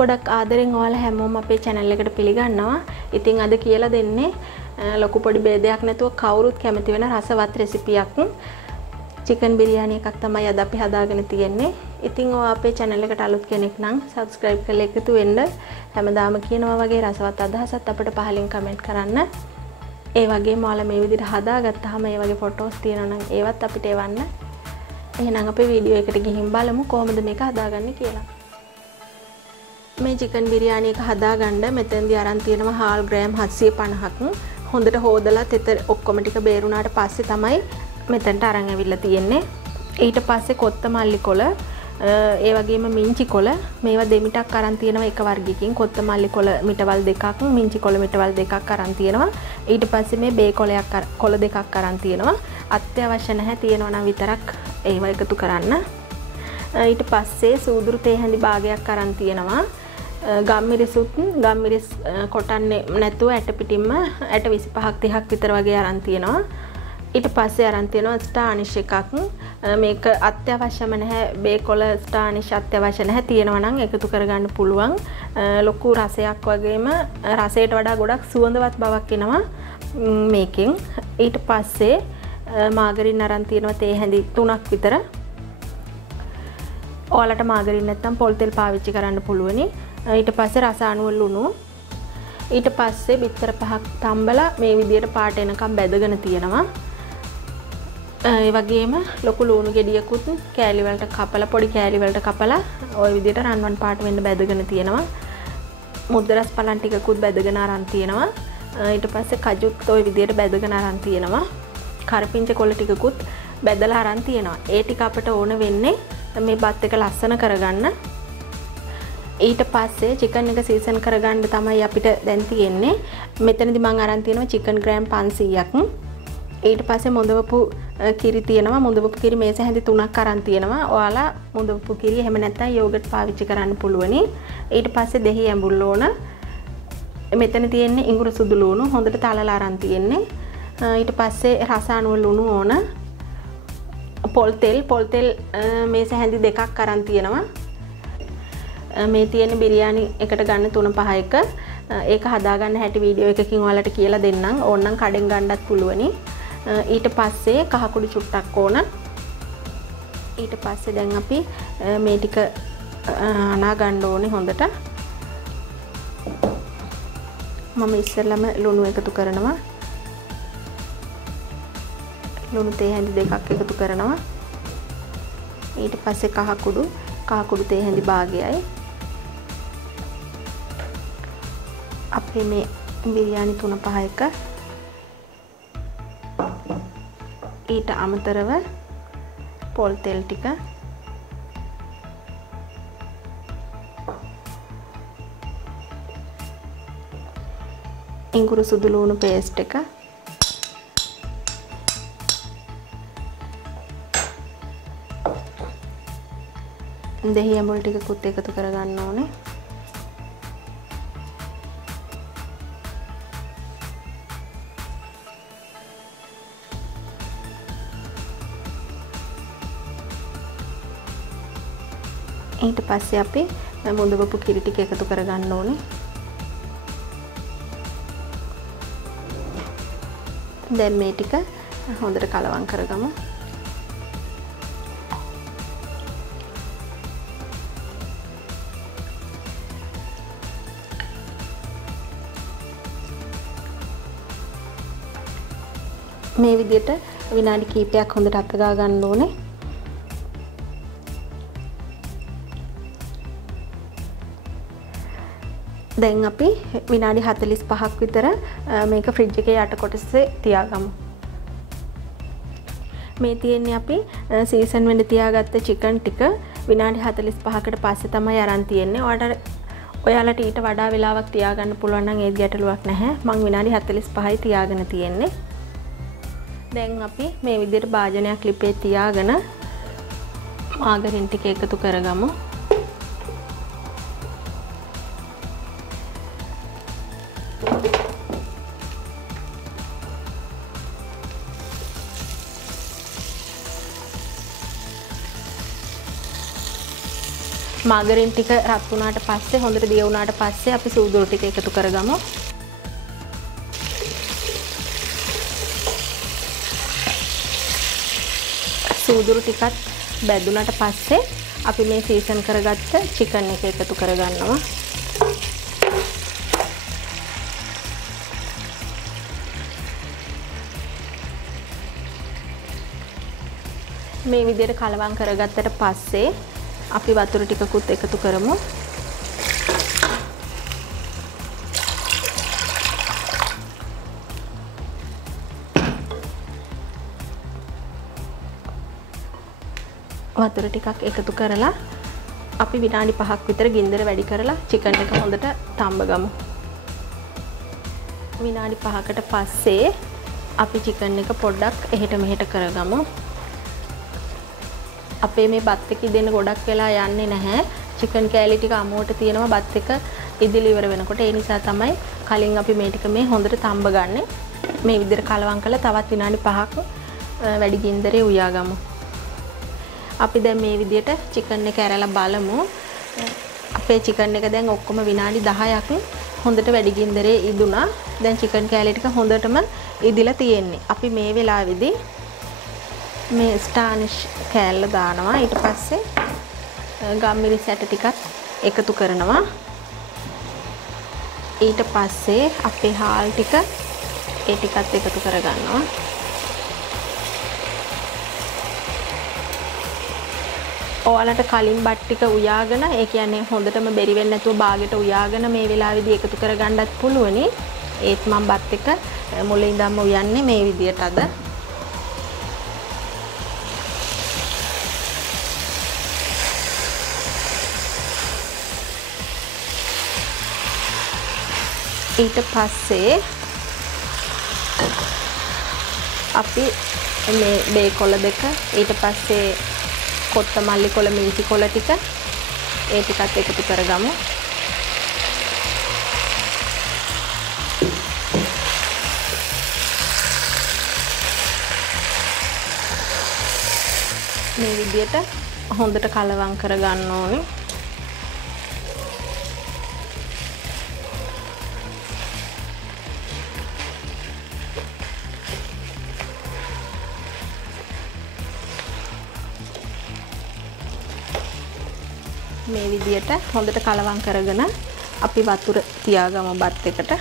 ගොඩක් ආදරෙන් ඔයාලා හැමෝම අපේ channel එකට පිළිගන්නවා. ඉතින් අද කියලා දෙන්නේ ලොකු පොඩි ભેදයක් නැතුව කවුරුත් කැමති වෙන රසවත් රෙසිපියක්. chicken biryani එකක් තමයි අද අපි හදාගෙන තියෙන්නේ. ඉතින් ඔයා අපේ channel එකට අලුත් කෙනෙක් නම් subscribe කරලා එකතු වෙන්න. හැමදාම කියනවා වගේ රසවත් අදහසත් අපිට පහලින් comment කරන්න. ඒ වගේම ඔයාලා මේ විදිහට හදාගත්තාම මේ වගේ photos තියෙනවා නම් ඒවත් අපිට එවන්න. එහෙනම් අපි වීඩියෝ එකට ගිහින් බලමු කොහොමද මේක හදාගන්නේ කියලා. මේ chicken biryani එක හදාගන්න මෙතෙන්දී අරන් තියෙනවා හාල් ග්‍රෑම් 750ක්. හොඳට හොදලා තෙත ඔක්කොම ටික බේරුණාට පස්සේ තමයි මෙතනට අරන් ඇවිල්ලා තියෙන්නේ. ඊට පස්සේ කොත්තමල්ලි කොළ, ඒ වගේම මිංචි කොළ මේවා දෙමිටක් අරන් තියෙනවා එක වර්ගයකින්. කොත්තමල්ලි කොළ මිටවල් දෙකක්, මිංචි කොළ මිටවල් දෙකක් අරන් තියෙනවා. ඊට පස්සේ මේ බේ කොළ දෙකක් අරන් තියෙනවා. අත්‍යවශ්‍ය නැහැ තියෙනවා නම් විතරක් ඒවා එකතු කරන්න. ඊට පස්සේ සූදුරු තේ හැඳි භාගයක් අරන් තියෙනවා. ගම්මිරිස් කොටන්නේ නැතුව ඇට පිටින්ම ඇට 25ක් 30ක් විතර වගේ අරන් තියෙනවා. ඊට පස්සේ අරන් තියෙනවා ස්ටානිෂ් එකක්. මේක අත්‍යවශ්‍යම නැහැ. බේකොළ ස්ටානිෂ් අත්‍යවශ්‍ය නැහැ. තියෙනවා නම් එකතු කරගන්න පුළුවන්. ලොකු රසයක් වගේම රසයට වඩා ගොඩක් සුවඳවත් බවක් එනවා මේකෙන්. ඊට පස්සේ මාගරින් අරන් තියෙනවා තේ හැඳි 3ක් විතර. ඔයාලට මාගරින් නැත්නම් පොල් තෙල් පාවිච්චි කරන්න පුළුවනි. ඊට පස්සේ රස අණුව ලුණු. ඊට පස්සේ බිත්තර පහක් තම්බලා මේ විදියට පාට එනකම් බැදගෙන තියෙනවා. ඒ වගේම ලොකු ලුණු ගෙඩියකුත් කෑලි වලට කපලා පොඩි කෑලි වලට කපලා ওই විදියට රන්වන් පාට වෙන්න බැදගෙන තියෙනවා. මුද්ද රස් පලන් ටිකකුත් බැදගෙන අරන් තියෙනවා. ඊට පස්සේ කජුත් ওই විදියට බැදගෙන අරන් තියෙනවා. කරපිංච කොළ ටිකකුත් බැදලා අරන් තියෙනවා. ඒ ටික අපිට ඕන වෙන්නේ මේ බත් එක ලස්සන කරගන්න. ඊට පස්සේ chicken එක සීසන් කරගන්න තමයි අපිට දැන් තියෙන්නේ. මෙතනදී මම අරන් තියෙනවා chicken gram 500ක්. ඊට පස්සේ මොඳවපු කිරි තියෙනවා. මොඳවපු කිරි මේස හැඳි 3ක් අරන් තියෙනවා. ඔයාලා මොඳවපු කිරි එහෙම නැත්නම් යෝගට් පාවිච්චි කරන්න පුළුවනි. ඊට පස්සේ දෙහි ඇඹුල් ඕන. මෙතන තියෙන්නේ ඉඟුරු සුදු ලුණු හොඳට තලලා අරන් තියෙන්නේ. ඊට පස්සේ රස අණුව ලුණු ඕන. පොල් තෙල් මේස හැඳි 2ක් අරන් තියෙනවා. මේ තියෙන බිරියානි එකට ගන්න 3-5 එක. ඒක හදාගන්න හැටි වීඩියෝ එකකින් ඔයාලට කියලා දෙන්නම්. ඕනනම් කඩෙන් ගන්නත් පුළුවනි. ඊට පස්සේ කහ කුඩු චුට්ටක් ඕන. ඊට පස්සේ දැන් අපි මේ ටික අනා ගන්න ඕනේ හොඳට. මම ඉස්සෙල්ලාම ලුණු එකතු කරනවා. ලුණු තේ හැඳි 2ක් එකතු කරනවා. ඊට පස්සේ කහ කුඩු තේ හැඳි භාගයයි. අපේ මේ බිරියානි 3-5 එක. ඊට අමතරව පොල් තෙල් ටික, ඉඟුරු සුදු ලුණු පේස්ට් එක, දෙහි ඇඹුල් ටිකකුත් එකතු කරගන්න ඕනේ. ඊට පස්සේ අපි මොඳවපු කිරි ටික එකතු කරගන්න ඕනේ. දැන් මේ ටික හොඳට කලවම් කරගමු. මේ විදිහට විනාඩි කිහිපයක් හොඳට අතගා ගන්න ඕනේ. දැන් අපි විනාඩි 45ක් විතර මේක ෆ්‍රිජ් එකේ යට කොටසේ තියාගමු. මේ තියෙන්නේ අපි සීසන් වෙන්න තියාගත්ත chicken ටික විනාඩි 45කට පස්සේ තමයි අරන් තියෙන්නේ. ඔයාලට ඊට වඩා වෙලාවක් තියාගන්න පුළුවන් නම් ඒත් ගැටලුවක් නැහැ. මම විනාඩි 45යි තියාගෙන තියෙන්නේ. දැන් අපි මේ විදිහට භාජනයක් ලිපේ තියාගෙන මාගරින් ටික එකතු කරගමු. මාගරින් ටික රත් වුණාට පස්සේ හොඳට දිය වුණාට පස්සේ අපි සූදුරු ටික එකතු කරගමු. සූදුරු ටිකත් බැදුනට පස්සේ අපි මේ සීසන් කරගත්ත චිකන් එක එකතු කරගන්නවා. මේ විදිහට කලවම් කරගත්තට පස්සේ අපි වතුර ටිකකුත් එකතු කරමු. වතුර ටිකක් එකතු කරලා අපි විනාඩි 5ක් විතර ගින්දර වැඩි කරලා චිකන් එක හොඳට තම්බ ගමු. විනාඩි 5කට පස්සේ අපි චිකන් එක පොඩ්ඩක් එහෙට මෙහෙට කරගමු. අපේ මේ බත් එක ඉදෙන්න ගොඩක් වෙලා යන්නේ නැහැ. චිකන් කෑලි ටික අමුවට තියෙනවා බත් එක ඉදිලි ඉවර වෙනකොට. ඒ නිසා තමයි කලින් අපි මේ ටික මේ හොඳට තම්බ ගන්නෙ. මේ විදිහට කලවම් කරලා තවත් විනාඩි 5ක් වැඩි ගින්දරේ උයා ගමු. අපි දැන් මේ විදිහට චිකන් එක ඇරලා බලමු. අපේ චිකන් එක දැන් ඔක්කොම විනාඩි 10ක් හොඳට වැඩි ගින්දරේ ඉදුණා. දැන් චිකන් කෑලි ටික හොඳටම ඉදිලා තියෙන්නේ. අපි මේ වෙලාවේදී මේ ස්ටානිෂ් කෑල්ල දානවා. ඊට පස්සේ ගම්මිරිස් ඇට ටිකත් එකතු කරනවා. ඊට පස්සේ අපේ හාල් ටික ඒ ටිකත් එකතු කරගන්නවා. ඔයාලට කලින් බත් ටික උයාගෙන ඒ කියන්නේ හොඳටම බෙරි වෙන්නේ නැතුව බාගෙට උයාගෙන මේ වෙලාවේදී එකතු කරගන්නත් පුළුවනි. ඒත් මම බත් එක මුලින් ඉඳන්ම උයන්නේ මේ විදියට අද. ඊට පස්සේ අපි මේ බේකොළ දෙක ඊට පස්සේ කොත්තමල්ලි කොළ මිංචි කොළ ටික ඒ ටිකත් එකතු කරගමු. මේ විදිහට හොඳට කලවම් කරගන්න ඕනේ. මේ විදිහට හොඳට කලවම් කරගෙන අපි වතුර තියාගමු බත් එකට.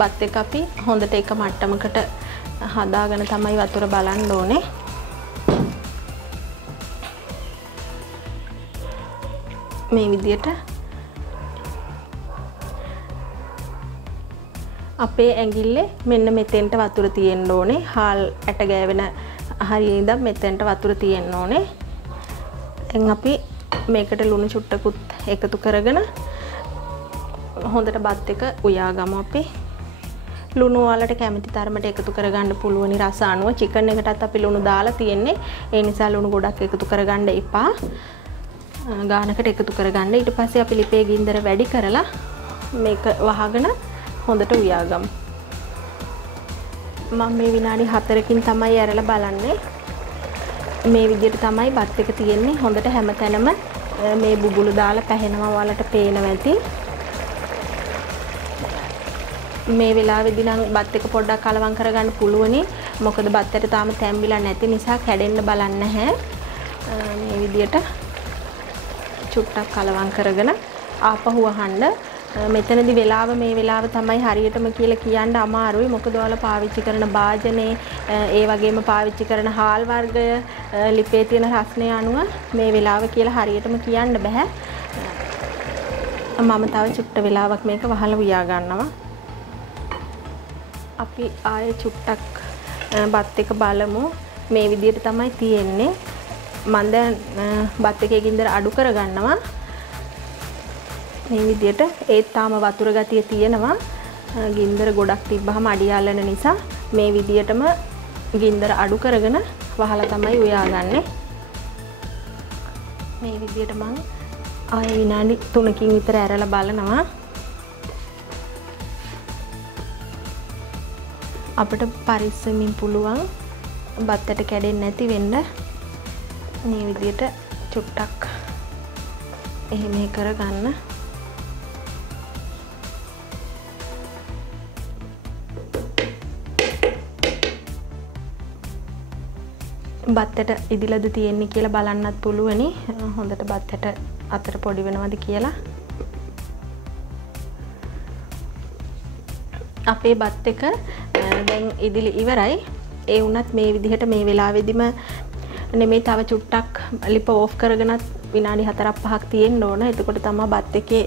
බත් එක අපි හොඳට එක මට්ටමකට හදාගෙන තමයි වතුර බලන්න ඕනේ. මේ විදිහට අපේ ඇඟිල්ලේ මෙන්න මෙතෙන්ට වතුර තියෙන්න ඕනේ. හාල් ඇට ගෑවෙන හරිය ඉඳන් මෙතෙන්ට වතුර තියෙන්න ඕනේ. දැන් අපි මේකට ලුණු චුට්ටකුත් එකතු කරගෙන හොඳට බත් එක උයාගමු අපි. ලුණු වලට කැමති තරමට එකතු කරගන්න පුළුවනි රස අනුව. චිකන් එකටත් අපි ලුණු දාලා තියෙන්නේ. ඒ නිසා ලුණු ගොඩක් එකතු කරගන්න එපා. ගානකට එකතු කරගන්න. ඊට පස්සේ අපි ලිපේ ගින්දර වැඩි කරලා මේක වහගෙන හොඳට උයාගමු. මම මේ විනාඩි 4කින් තමයි ඇරලා බලන්නේ. මේ විදිහට තමයි බත් එක තියෙන්නේ. හොඳට හැමතැනම මේ බුබුලු දාලා පැහෙනවා වලට පේනවා ඇති. මේ වෙලාවේදී නම් බත් එක පොඩ්ඩක් කලවම් කරගන්න පුළුවනි. මොකද බත් එක තාම තැම්බිලා නැති නිසා කැඩෙන්න බලන්න නැහැ. මේ විදියට චුට්ටක් කලවම් කරගෙන ආපහු අහන්න. මෙතනදී වෙලාව මේ වෙලාව තමයි හරියටම කියලා කියන්න අමාරුයි. මොකද ඔයාලා පාවිච්චි කරන භාජනේ ඒ වගේම පාවිච්චි කරන හාල් වර්ගය ලිපේ තියෙන රස්නේ අනුව මේ වෙලාව කියලා හරියටම කියන්න බෑ. මම තව චුට්ට වෙලාවක් මේක වහලා උයා ගන්නවා. අපි ආයේ චුට්ටක් බත් එක බලමු. මේ විදිහට තමයි තියෙන්නේ. මම දැන් බත් එකේ ගින්දර අඩු කරගන්නවා. මේ විදිහට ඒත් තාම වතුර ගතිය තියෙනවා. ගින්දර ගොඩක් තිබ්බහම අඩිය අල්ලන නිසා මේ විදිහටම ගින්දර අඩු කරගෙන වහලා තමයි උයාගන්නේ. මේ විදිහට මම ආයෙ විනාඩි 3කින් විතර ඇරලා බලනවා. අපිට පරිස්සමින් පුළුවන් බත්තට කැඩෙන්නේ නැති වෙන්න මේ විදිහට චුට්ටක් එහෙම කරගන්න. බත්තට ඉදිලද තියෙන්නේ කියලා බලන්නත් පුළුවනි. හොඳට බත්තට අතර පොඩි වෙනවද කියලා. අපේ බත් එක දැන් ඉදිලි ඉවරයි. ඒ වුණත් මේ විදිහට මේ වෙලාවෙදිම නෙමෙයි තව චුට්ටක් ලිප ඕෆ් කරගෙනත් විනාඩි 4-5ක් තියෙන්න ඕන. එතකොට තමයි බත් එකේ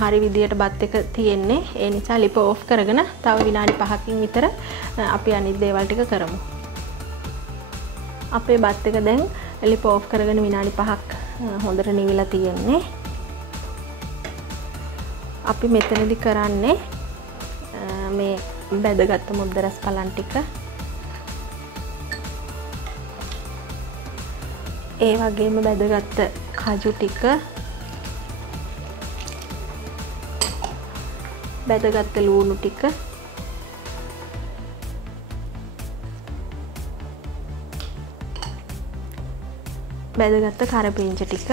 හරි විදිහට බත් එක තියෙන්නේ. ඒ නිසා ලිප ඕෆ් කරගෙන තව විනාඩි 5කින් විතර අපි අනිත් දේවල් ටික කරමු. අපේ බත් එක දැන් ලිප ඕෆ් කරගෙන විනාඩි 5ක් හොඳට නිවිලා තියෙන්නේ. අපි මෙතනදි කරන්නේ මේ බැදගත්තු මුද්ද රස පලන් ටික ඒ වගේම බැදගත්ත කජු ටික බැදගත්ත ලූණු ටික බැදගත්ත කරපිංච ටික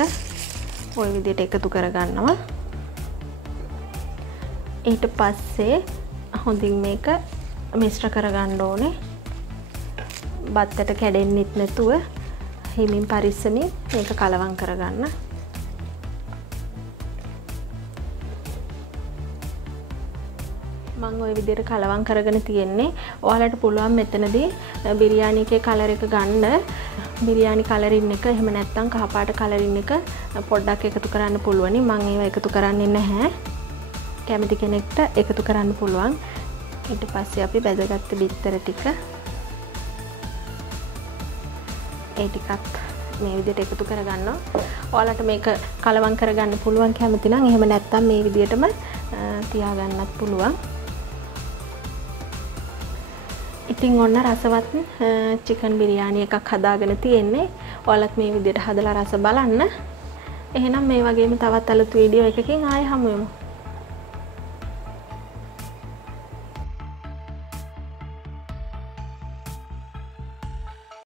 ওই විදිහට එකතු කරගන්නවා. ඊට පස්සේ හොඳින් මේක මිශ්‍ර කරගන්න ඕනේ. බත්තට කැඩෙන්නෙත් නැතුව හිමින් පරිස්සමින් මේක කලවම් කරගන්න. මම ওই විදිහට කලවම් කරගෙන තියෙන්නේ. ඔයාලට පුළුවන් මෙතනදී බිරියානි එකේ කලර් එක ගන්න. බිරියානි කලරින් එක එහෙම නැත්නම් කහපාට කලරින් එක පොඩ්ඩක් එකතු කරන්න පුළුවනි. මම ඒවා එකතු කරන්නේ නැහැ. කැමති කෙනෙක්ට එකතු කරන්න පුළුවන්. ඊට පස්සේ අපි බැදගත්ත බිත්තර ටික ඒ ටිකත් මේ විදිහට එකතු කරගන්නවා. ඔයාලට මේක කලවම් කරගන්න පුළුවන් කැමති නම් එහෙම නැත්නම් මේ විදිහටම තියාගන්නත් පුළුවන්. ඉතින් ඔන්න රසවත් චිකන් බිරියානි එකක් හදාගෙන තියෙන්නේ. ඔයාලත් මේ විදිහට හදලා රස බලන්න. එහෙනම් මේ වගේම තවත් අලුත් වීඩියෝ එකකින් ආයෙ හමු වෙමු.